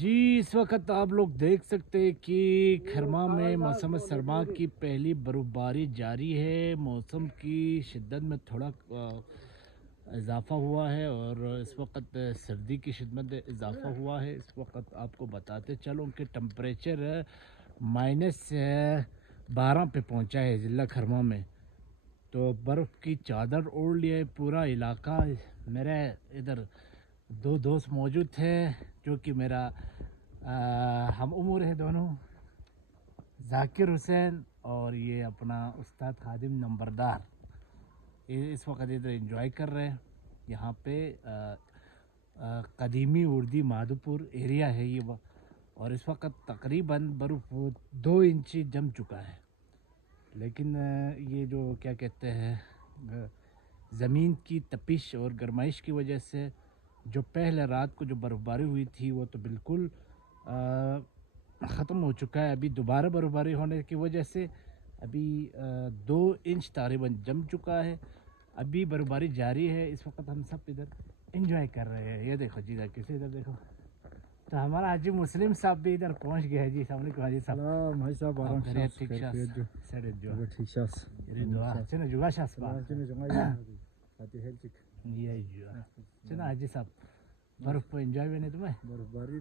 جی اس وقت آپ لوگ دیکھ سکتے ہیں کہ کھرما میں موسم سرما کی پہلی برف باری جاری ہے. موسم کی شدت میں تھوڑا اضافہ ہوا ہے اور اس وقت سردی کی شدت میں اضافہ ہوا ہے. اس وقت آپ کو بتاتے چلوں کہ ٹمپریچر -12 پہ پہنچا ہے ضلع کھرما میں. تو برف کی چادر اوڑھ لی ہے پورا علاقہ. میرے ادھر 2 دوست موجود تھے جو کہ میرا ہم عمر ہے دونوں, ذاکر حسین اور یہ اپنا استاد خادم نمبردار. اس وقت ادھر انجوائے کر رہے ہیں. یہاں پہ قدیمی اردی مادھوپور ایریا ہے یہ, اور اس وقت تقریباً برف 2 انچ جم چکا ہے. لیکن یہ جو کیا کہتے ہیں زمین کی تپش اور گرمائش کی وجہ سے جو پہلے رات کو جو برف باری ہوئی تھی وہ تو بالکل ختم ہو چکا ہے. ابھی دوبارہ برف باری ہونے کی وجہ سے ابھی 2 انچ تقریباً جم چکا ہے. ابھی برف باری جاری ہے. اس وقت ہم سب ادھر انجوائے کر رہے ہیں. یہ دیکھو جی کسی ادھر دیکھو, تو ہمارا حاجی مسلم صاحب بھی ادھر پہنچ گیا ہے. جی السلام علیکم حاجی صاحب. حاجی صاحب آرام ٹھیک حاجی صاحب برف کو انجوائے بھی نہیں تمہیں برف باری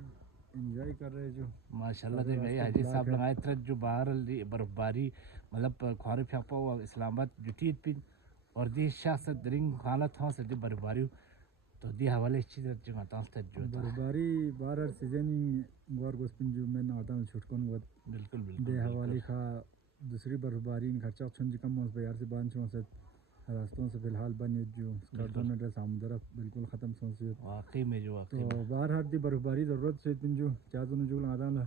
انجوائے کر رہے جو ماشاء اللہ. دیکھ گئی حاجی صاحب لگائے طرح جو باہر برف باری مطلب خوارے پھاپا ہوا اسلام آباد جٹید پن اور دی شاہ سے درنگ حالت ہوں سے دی برف باری تو دی حوالے چیز جمعتا ہوں جو برف باری بار سیزن گوار گوسپن جو میں نہ آتا ہوں چھٹکن گود بالکل بالکل دے حوالے کا دوسری برف باری خرچہ چھن کم ہو بیار سے بان چھوں سے راستوں سے فی الحال بنے جو کارٹونٹ سامندر بالکل ختم سوچے واقعی میں جو تو باہر ہر دی برف باری ضرورت سے پن جو چاہوں جو آتا نا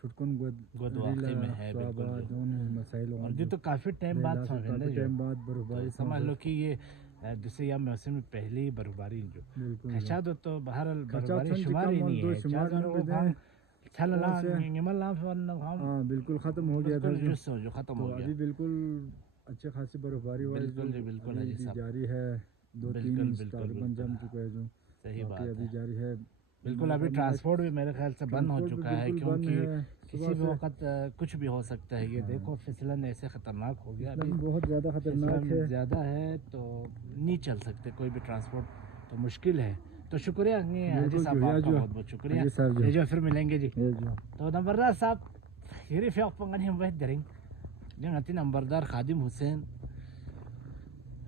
چھٹکن گود واقعی میں ہے بالکل دونوں مسائل اور جو تو کافی ٹائم بعد ٹائم بعد برف باری سمجھ لو کہ یہ دوسرے یا موسم میں پہلی برف باری جو خشا دو تو باہر برف باری شمار ہی نہیں ہے. ہاں بالکل ختم ہو گیا تھا جو ختم ہو گیا. ابھی بالکل اچھے خاصی برف باری بالکل جاری ہے. 2-3 تقریباً جم چکا ہے جو صحیح بات ہے ابھی جاری ہے. بالکل ابھی ٹرانسپورٹ بھی میرے خیال سے بند ہو چکا ہے کیونکہ کسی بھی وقت کچھ بھی ہو سکتا ہے. یہ دیکھو پھسلن ایسے خطرناک ہو گیا ابھی بہت زیادہ خطرناک ہے زیادہ ہے تو نہیں چل سکتے کوئی بھی ٹرانسپورٹ تو مشکل ہے. تو شکریہ حاجی صاحب آپ کا بہت بہت شکریہ. جو پھر ملیں گے جی. تو نمبردار صاحب یہ فیاق پنگن ہم بہت دریں جو نمبردار خادم حسین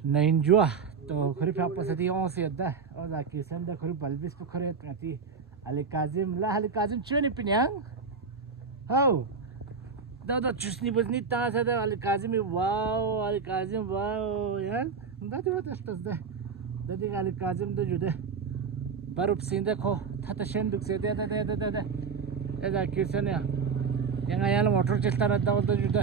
نینجوا تو خری فیاق پسدی اون سے دا او دا کیسن دا خری بلبس پخریت نتی علی کاظم لا علی کاظم چونی پنیان ہو دا دا چسنی بزنی تا سے دا علی کاظم واو علی کاظم واو یا دا دی وقت اشتز دا دی علی کاظم دا جو دا برف سینده کو تا شندق سے دا دا دا دا دا دا دا کیسن یا yang ayah motor cesta rada udah juga